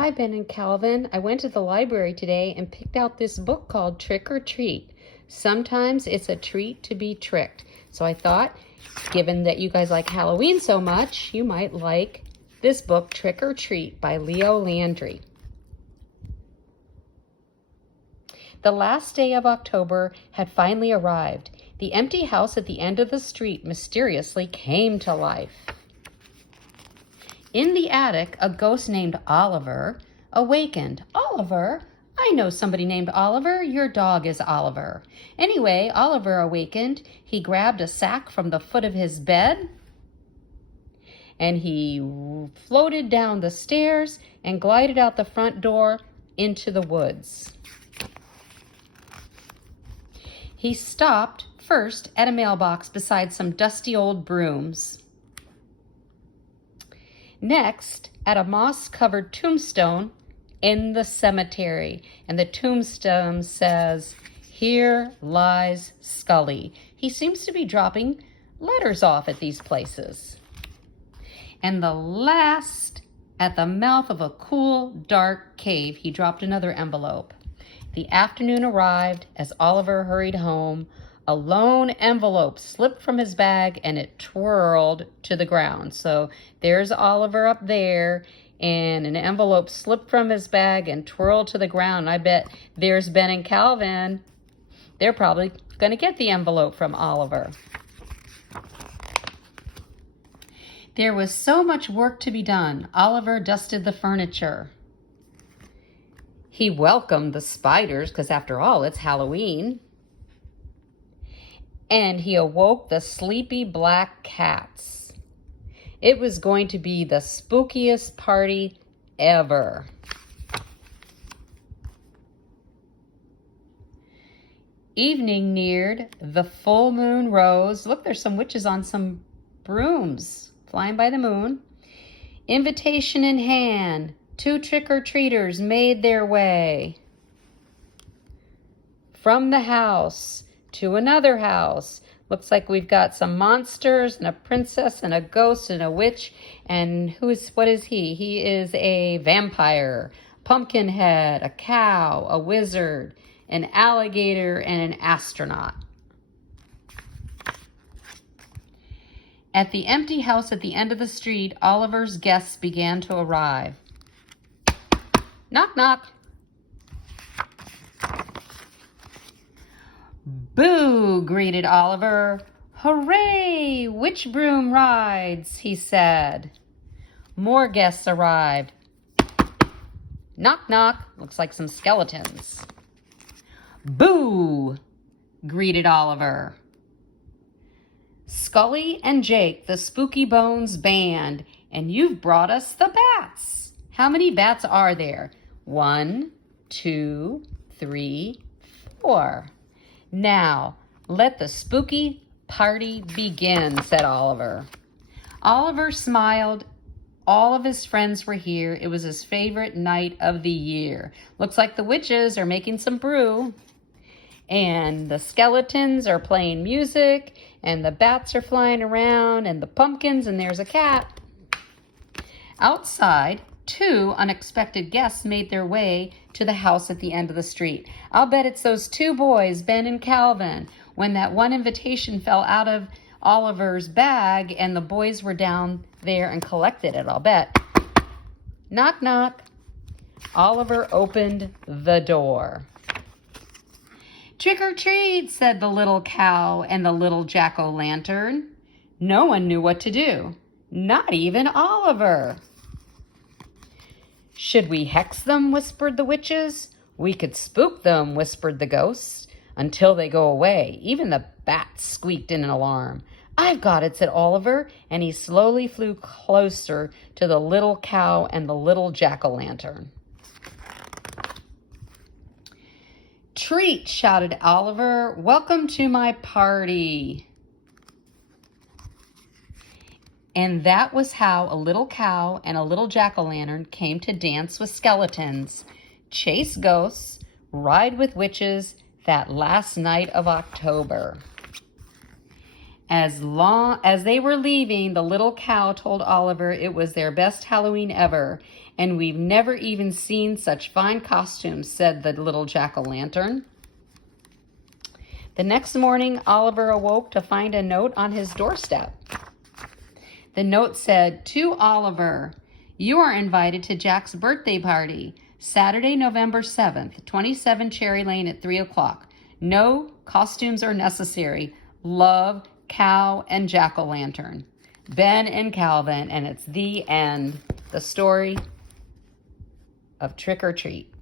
Hi, Ben and Calvin. I went to the library today and picked out this book called Trick or Treat. Sometimes it's a treat to be tricked. So I thought, given that you guys like Halloween so much, you might like this book, Trick or Treat by Leo Landry. The last day of October had finally arrived. The empty house at the end of the street mysteriously came to life. In the attic, a ghost named Oliver awakened. Oliver? I know somebody named Oliver. Your dog is Oliver. Anyway, Oliver awakened. He grabbed a sack from the foot of his bed and he floated down the stairs and glided out the front door into the woods. He stopped first at a mailbox beside some dusty old brooms. Next, at a moss-covered tombstone in the cemetery. And the tombstone says, "Here lies Scully." He seems to be dropping letters off at these places. And the last, at the mouth of a cool, dark cave, he dropped another envelope. The afternoon arrived as Oliver hurried home. A lone envelope slipped from his bag and it twirled to the ground. So there's Oliver up there, and an envelope slipped from his bag and twirled to the ground. I bet there's Ben and Calvin. They're probably going to get the envelope from Oliver. There was so much work to be done. Oliver dusted the furniture. He welcomed the spiders, because after all, it's Halloween. And he awoke the sleepy black cats. It was going to be the spookiest party ever. Evening neared. The full moon rose. Look, there's some witches on some brooms flying by the moon. Invitation in hand, 2 trick-or-treaters made their way from the house to another house. Looks like we've got some monsters and a princess and a ghost and a witch. And what is he? He is a vampire, Pumpkinhead, a cow, a wizard, an alligator, and an astronaut. At the empty house at the end of the street, Oliver's guests began to arrive. Knock, knock. "Boo!" greeted Oliver. "Hooray! Witch broom rides," he said. More guests arrived. Knock, knock. Looks like some skeletons. "Boo!" greeted Oliver. "Scully and Jake, the Spooky Bones Band, and you've brought us the bats." How many bats are there? 1, 2, 3, 4. "Now, let the spooky party begin," said Oliver. Oliver smiled. All of his friends were here. It was his favorite night of the year. Looks like the witches are making some brew. And the skeletons are playing music. And the bats are flying around. And the pumpkins, and there's a cat. Outside, 2 unexpected guests made their way to the house at the end of the street. I'll bet it's those 2 boys, Ben and Calvin, when that one invitation fell out of Oliver's bag and the boys were down there and collected it, I'll bet. Knock, knock. Oliver opened the door. "Trick or treat," said the little cow and the little jack-o'-lantern. No one knew what to do, not even Oliver. "Should we hex them?" whispered the witches. "We could spook them," whispered the ghosts, "until they go away." Even the bats squeaked in alarm. "I've got it," said Oliver, and he slowly flew closer to the little cow and the little jack-o'-lantern. "Treat," shouted Oliver. "Welcome to my party." And that was how a little cow and a little jack-o'-lantern came to dance with skeletons, chase ghosts, ride with witches that last night of October. As they were leaving, the little cow told Oliver it was their best Halloween ever, and we've never even seen such fine costumes, said the little jack-o'-lantern. The next morning, Oliver awoke to find a note on his doorstep. The note said, "To Oliver, you are invited to Jack's birthday party, Saturday, November 7th, 27 Cherry Lane at 3 o'clock. No costumes are necessary. Love, Cow and Jack-o'-lantern. Ben and Calvin." And it's the end. The story of Trick or Treat.